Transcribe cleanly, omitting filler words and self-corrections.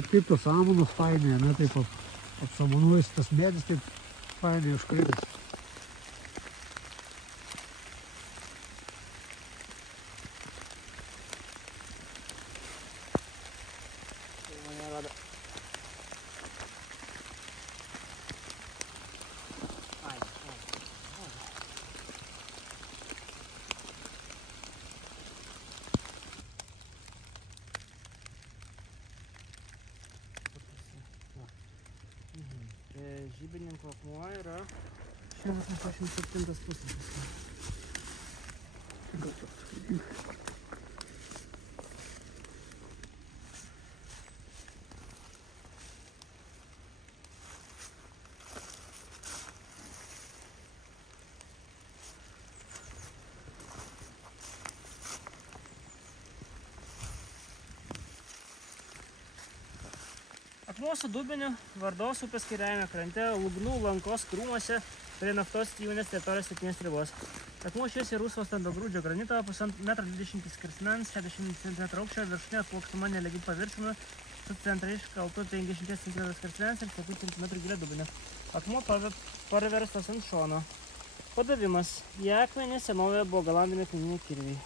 bet kaip tos samanos fainai, ne, taip apsamanuojas tas medis, taip fainai užkritęs. Žybininko akmuo yra 187 puslapis. Akmuo su dubeniu Vardos upės kairiajame krante, Lūgnų lankos krūmuose prie naftos įmonės teritorijos 7 ribos. Akmuo šis ir rusvos stambiagrūdžio granito, 1,20 m skersmens, 60 cm aukščio, viršutinė plokštuma nelygi paviršiumi, su centrai iškaltu 50 cm skersmens ir 7 cm gilio dubeniu. Akmuo parverstas ant šono. Padavimas. Į akmenį senovėje buvo galandami akmeniniai kirviai.